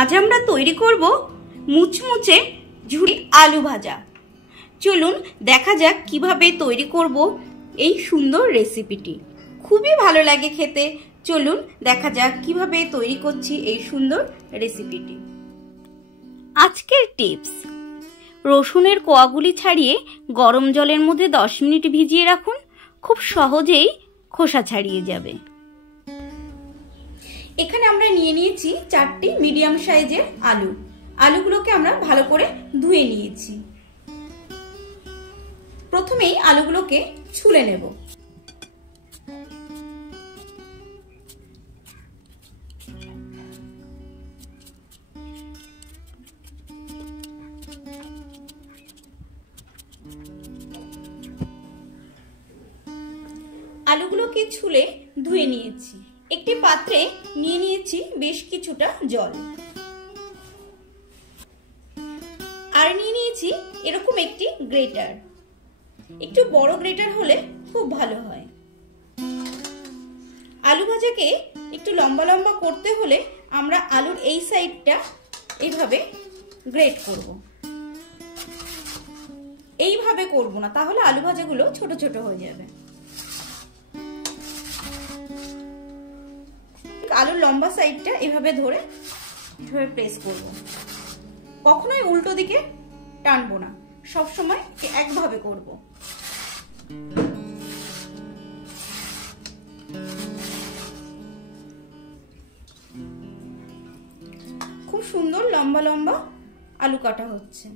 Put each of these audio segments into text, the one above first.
আজ আমরা তৈরি করব মুচমুচে ঝুরি আলু ভাজা। চলুন দেখা যাক কিভাবে তৈরি করব এই সুন্দর রেসিপিটি। খুবই ভালো লাগে খেতে। চলুন দেখা যাক কিভাবে তৈরি করছি এই সুন্দর রেসিপিটি। আজকের টিপস, রসুনের কোয়াগুলি ছাড়িয়ে গরম জলের মধ্যে 10 মিনিট ভিজিয়ে রাখুন। খুব সহজেই খোসা ছাড়িয়ে যাবে। এখানে আমরা নিয়ে নিয়েছি 4টি মিডিয়াম সাইজের আলু। আলুগুলোকে আমরা ভালো করে ধুয়ে নিয়েছি। প্রথমেই আলুগুলোকে ছুলে নেব। আলুগুলোকে ছুলে ধুয়ে নিয়েছি। একটি পাত্রে নিয়ে নিয়েছি বেশ কিছুটা জল, আর নিয়ে নিয়েছি এরকম একটি গ্রেটার। একটু বড় গ্রেটার হলে খুব ভালো হয়। আলু ভাজাকে একটু লম্বা লম্বা করতে হলে আমরা আলুর এই সাইডটা এইভাবে গ্রেট করব। এইভাবে করব না, তাহলে আলু ভাজাগুলো ছোট ছোট হয়ে যাবে। আলুর লম্বা সাইডটা এভাবে ধরে এভাবে প্রেস করব। কখনোই উল্টো দিকে টানবো না, সব সময় একভাবে করব। খুব সুন্দর লম্বা লম্বা আলু কাটা হচ্ছে।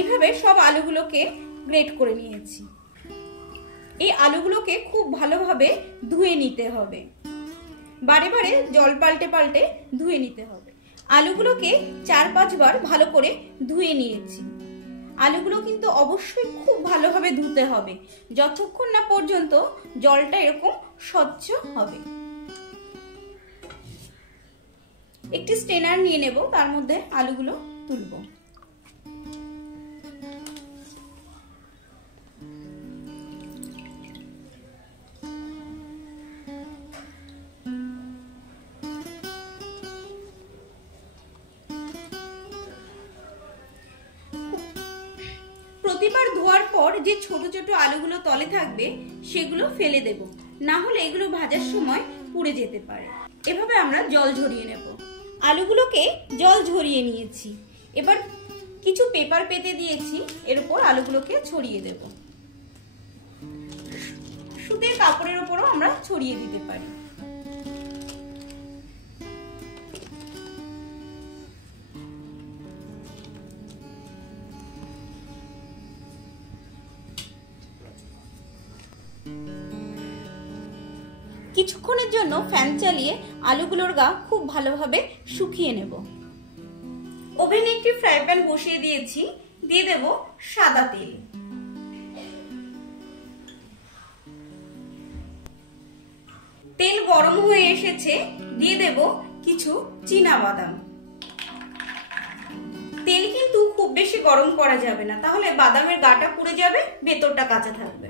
এইভাবে সব আলুগুলোকে গ্রেট করে নিয়েছি। এই আলুগুলোকে খুব ভালোভাবে ধুয়ে নিতে হবে। বারে বারে জল পাল্টে পাল্টে ধুয়ে নিতে হবে। আলুগুলোকে 4-5 বার ভালো করে ধুয়ে নিয়েছি। আলুগুলো কিন্তু অবশ্যই খুব ভালোভাবে ধুতে হবে, যতক্ষণ না পর্যন্ত জলটা এরকম স্বচ্ছ হবে। একটি স্ট্রেনার নিয়ে নেব, তার মধ্যে আলুগুলো তুলব। প্রতিবার ধোয়ার পর যে ছোট ছোট আলুগুলো তলে থাকবে সেগুলো ফেলে দেব, না হলে এগুলো ভাজার সময় পুড়ে যেতে পারে। এভাবে আমরা জল ঝরিয়ে নেব। আলুগুলোকে জল ঝরিয়ে নিয়েছি। এবার কিছু পেপার পেতে দিয়েছি, এর উপর আলুগুলোকে ছড়িয়ে দেব। সুতির কাপড়ের উপরও আমরা ছড়িয়ে দিতে পারি। কিছুক্ষণের জন্য ফ্যান চালিয়ে আলুগুলোর গা খুব ভালোভাবে শুকিয়ে নেব। ওভেনে একটি ফ্রাই প্যান বসিয়ে দিয়েছি। দিয়ে দেব সাদা তেল। তেল গরম হয়ে এসেছে, দিয়ে দেব কিছু চীনা বাদাম। তেল কিন্তু খুব বেশি গরম করা যাবে না, তাহলে বাদামের গাটা পুড়ে যাবে, ভেতরটা কাঁচা থাকবে।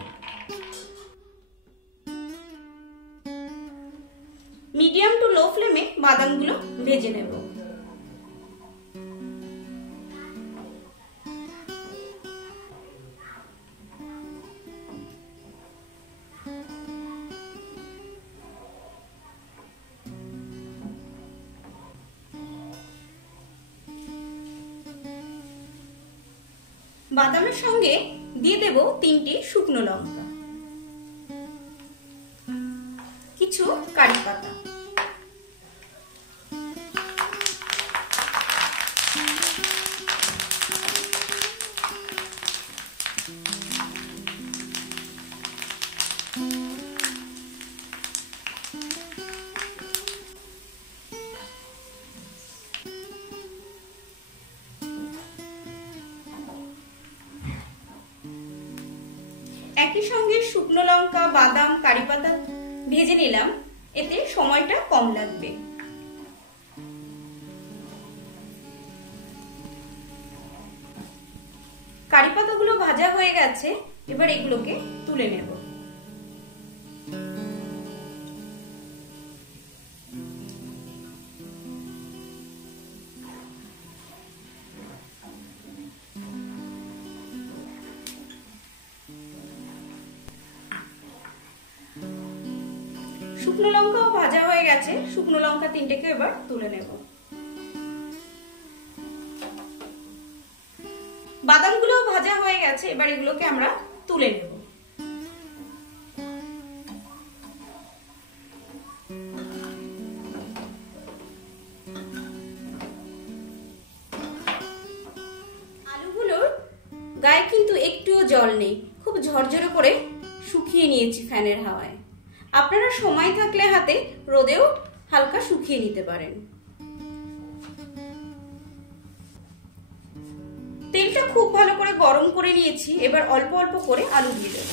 মিডিয়াম টু লো ফ্লেমে বাদামগুলো ভেজে নেব। বাদামের সঙ্গে দিয়ে দেব 3টি শুকনো লঙ্কা, কিছু কারি পাতা, একই সঙ্গে শুকনো লঙ্কা, বাদাম, কারি পাতা ভেজে নিলাম। এতে সময়টা কম লাগবে। গেছে, এবার এগুলোকে তুলে নেব। শুকনো লঙ্কাও ভাজা হয়ে গেছে, শুকনো লঙ্কা 3টেকে এবার তুলে নেব। বাদামগুলোও ভাজা হয়ে গেছে, এবার এগুলোকে আমরা তুলে নেব। আলুগুলোর গায়ে কিন্তু একটুও জল নেই, খুব ঝরঝরে করে শুকিয়ে নিয়েছি ফ্যানের হাওয়ায়। আপনারা সময় থাকলে হাতে রোদেও হালকা শুকিয়ে নিতে পারেন। তেলটা খুব ভালো করে গরম করে নিয়েছি, এবার অল্প অল্প করে আলু দিয়ে দেব।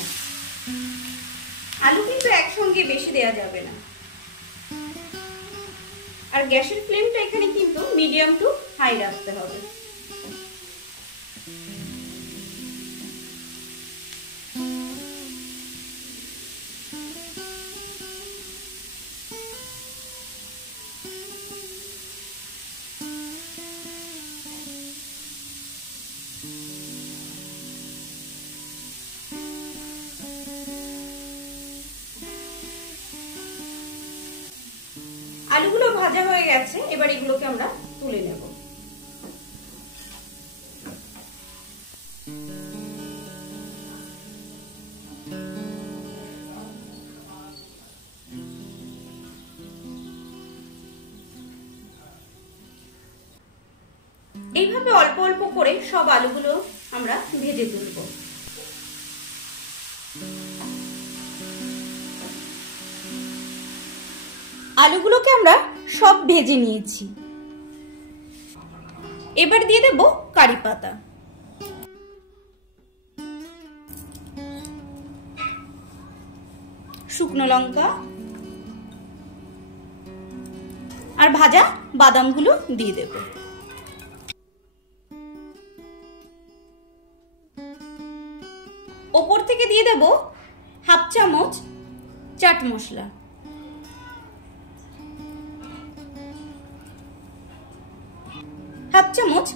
আলু কিন্তু একসঙ্গে বেশি দেওয়া যাবে না, আর গ্যাসের ফ্লেমটা এখানে কিন্তু মিডিয়াম টু হাই রাখতে হবে। আলুগুলো ভাজা হয়ে গেছে, এবার এগুলোকে আমরা তুলে নেব। এইভাবে অল্প অল্প করে সব আলুগুলো আমরা ভেজে তুলব। আলুগুলোকে আমরা সব ভেজে নিয়েছি, এবার দিয়ে দেব কারি পাতা, শুকনো লঙ্কা আর ভাজা বাদামগুলো দিয়ে দেব। ওপর থেকে দিয়ে দেব হাফ চামচ চাট মশলা, হাফ চামচ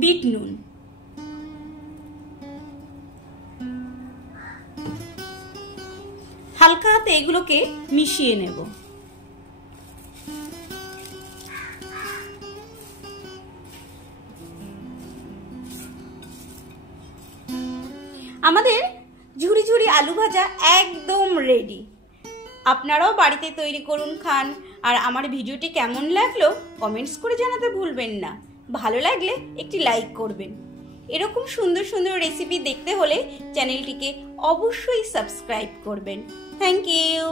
বিট নুন, হালকা হাতে এগুলোকে মিশিয়ে নেব। আমাদের ঝুরি ঝুরি আলু ভাজা একদম রেডি। আপনারাও বাড়িতে তৈরি করুন, খান। আর আমার ভিডিওটি কেমন লাগলো কমেন্টস করে জানাতে ভুলবেন না। ভালো লাগলে একটি লাইক করবেন। এরকম সুন্দর সুন্দর রেসিপি দেখতে হলে চ্যানেলটিকে অবশ্যই সাবস্ক্রাইব করবেন। Thank you.